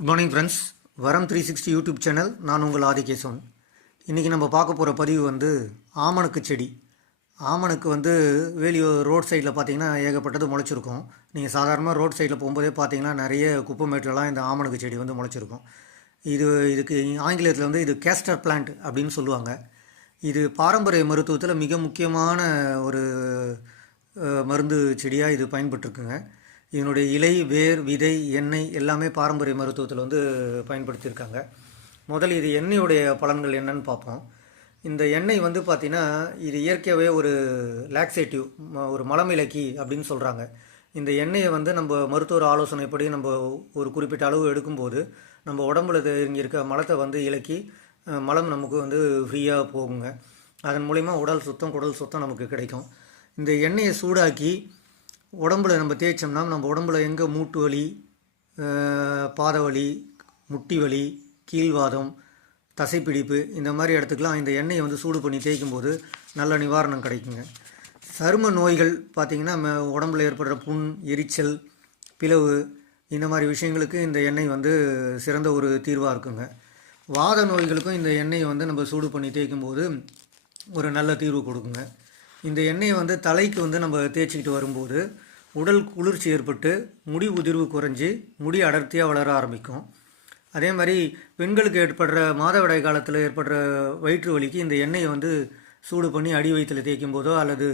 Good morning friends. வரம் 360 YouTube channel. நான் உங்கள் ஆதிகேசவன். இன்றைக்கி நம்ம பார்க்க போகிற பதிவு ஆமணக்கு செடி. ஆமணக்கு வேலி ரோட் சைடில் பார்த்திங்கன்னா ஏகப்பட்டது முளைச்சிருக்கும். நீங்கள் சாதாரணமாக ரோட் சைடில் போகும்போதே பார்த்தீங்கன்னா நிறைய குப்பைமேட்டிலலாம் இந்த ஆமணக்கு செடி முளைச்சிருக்கும். இதுக்கு ஆங்கிலத்தில் இது கேஸ்டர் பிளான்ட் அப்படின்னு சொல்லுவாங்க. இது பாரம்பரிய மருத்துவத்தில் மிக முக்கியமான ஒரு மருந்து செடியாக இது பயன்பட்டுருக்குங்க. இதனுடைய இலை, வேர், விதை, எண்ணெய் எல்லாமே பாரம்பரிய மருத்துவத்தில் பயன்படுத்தியிருக்காங்க. முதல்ல இது எண்ணெயுடைய பலன்கள் என்னன்னு பார்ப்போம். இந்த எண்ணெய் பார்த்திங்கன்னா இது இயற்கையாகவே ஒரு லாக்ஸேட்டிவ், ஒரு மலமிளக்கி அப்படின்னு சொல்கிறாங்க. இந்த எண்ணெயை நம்ம மருத்துவர் ஆலோசனைப்படி நம்ம ஒரு குறிப்பிட்ட அளவு எடுக்கும்போது நம்ம உடம்புல இருக்க மலத்தை இலக்கி மலம் நமக்கு ஃப்ரீயாக போகுங்க. அதன் மூலிமா உடல் சுத்தம், குடல் சுத்தம் நமக்கு கிடைக்கும். இந்த எண்ணெயை சூடாக்கி உடம்புல நம்ம தேய்ச்சோம்னா நம்ம உடம்புல எங்கே மூட்டு வலி, பாத வலி, முட்டி வலி, கீழ்வாதம், தசைப்பிடிப்பு இந்த மாதிரி இடத்துக்குலாம் இந்த எண்ணெயை சூடு பண்ணி தேய்க்கும்போது நல்ல நிவாரணம் கிடைக்குங்க. சரும நோய்கள் பார்த்திங்கன்னா உடம்புல ஏற்படுற புண், எரிச்சல், பிளவு இந்த மாதிரி விஷயங்களுக்கு இந்த எண்ணெய் சிறந்த ஒரு தீர்வாக இருக்குங்க. வாத நோய்களுக்கும் இந்த எண்ணெயை நம்ம சூடு பண்ணி தேய்க்கும்போது ஒரு நல்ல தீர்வு கொடுக்குங்க. இந்த எண்ணெயை தலைக்கு நம்ம தேய்ச்சிக்கிட்டு வரும்போது உடல் குளிர்ச்சி ஏற்பட்டு முடி உதிர்வு குறைஞ்சி முடி அடர்த்தியாக வளர ஆரம்பிக்கும். அதே மாதிரி பெண்களுக்கு ஏற்படுற மாதவிடாய் காலத்தில் ஏற்படுற வயிற்று வலிக்கு இந்த எண்ணெயை சூடு பண்ணி அடி வயிற்றில் தேய்க்கும் போதோ அல்லது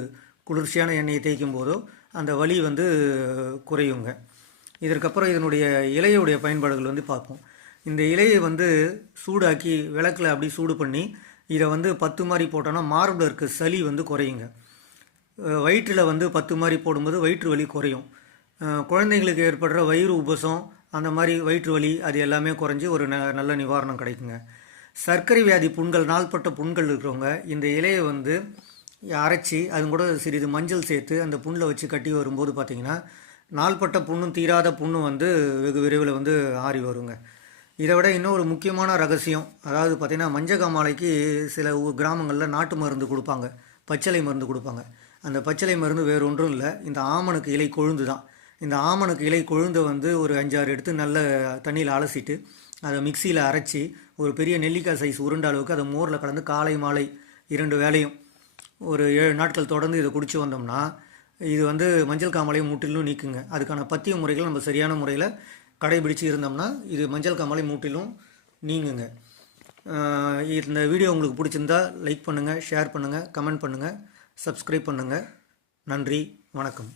குளிர்ச்சியான எண்ணெயை தேய்க்கும் போதோ அந்த வலி குறையுங்க. இதற்கப்புறம் இதனுடைய இலையுடைய பயன்பாடுகள் பார்ப்போம். இந்த இலையை சூடாக்கி விளக்கில் அப்படி சூடு பண்ணி இதை 10 மாதிரி போட்டோன்னா மார்பில் இருக்க சளி குறையுங்க. வயிற்றில் 10 மாதிரி போடும்போது வயிற்று வலி குறையும். குழந்தைங்களுக்கு ஏற்படுற வயிறு உபசம், அந்த மாதிரி வயிற்று வலி அது எல்லாமே குறைஞ்சி ஒரு நல்ல நிவாரணம் கிடைக்குங்க. சர்க்கரை வியாதி புண்கள், நாள்பட்ட புண்கள் இருக்கிறவங்க இந்த இலையை அரைச்சி அது கூட சிறிது மஞ்சள் சேர்த்து அந்த புண்ணில் வச்சு கட்டி வரும்போது பார்த்திங்கன்னா நாள்பட்ட புண்ணும் தீராத புண்ணும் வெகு விரைவில் ஆறி வருங்க. இதை விட இன்னொரு முக்கியமான ரகசியம், அதாவது பார்த்திங்கன்னா மஞ்சக்காமாலைக்கு சில கிராமங்களில் நாட்டு மருந்து கொடுப்பாங்க, பச்சிலை மருந்து கொடுப்பாங்க. அந்த பச்சிலை மருந்து வேறு ஒன்றும் இல்லை, இந்த ஆமணக்கு இலை கொழுந்து தான். இந்த ஆமணக்கு இலை கொழுந்தை ஒரு 5-6 எடுத்து நல்ல தண்ணியில் அலசிட்டு அதை மிக்சியில் அரைச்சி ஒரு பெரிய நெல்லிக்காய் சைஸ் உருண்ட அளவுக்கு அதை மோரில் கலந்து காலை மாலை 2 வேளையும் ஒரு 7 நாட்கள் தொடர்ந்து இதை குடித்து வந்தோம்னா இது மஞ்சள் காமாலையை முற்றிலும் நீக்குங்க. அதுக்கான பத்திய முறைகள் நம்ம சரியான முறையில் கடைபிடிச்சு இருந்தோம்னா இது மஞ்சள் காமாலை முற்றிலும் நீங்குங்க. இந்த வீடியோ உங்களுக்கு பிடிச்சிருந்தா லைக் பண்ணுங்கள், ஷேர் பண்ணுங்கள், கமெண்ட் பண்ணுங்கள், சப்ஸ்கிரைப் பண்ணுங்கள். நன்றி, வணக்கம்.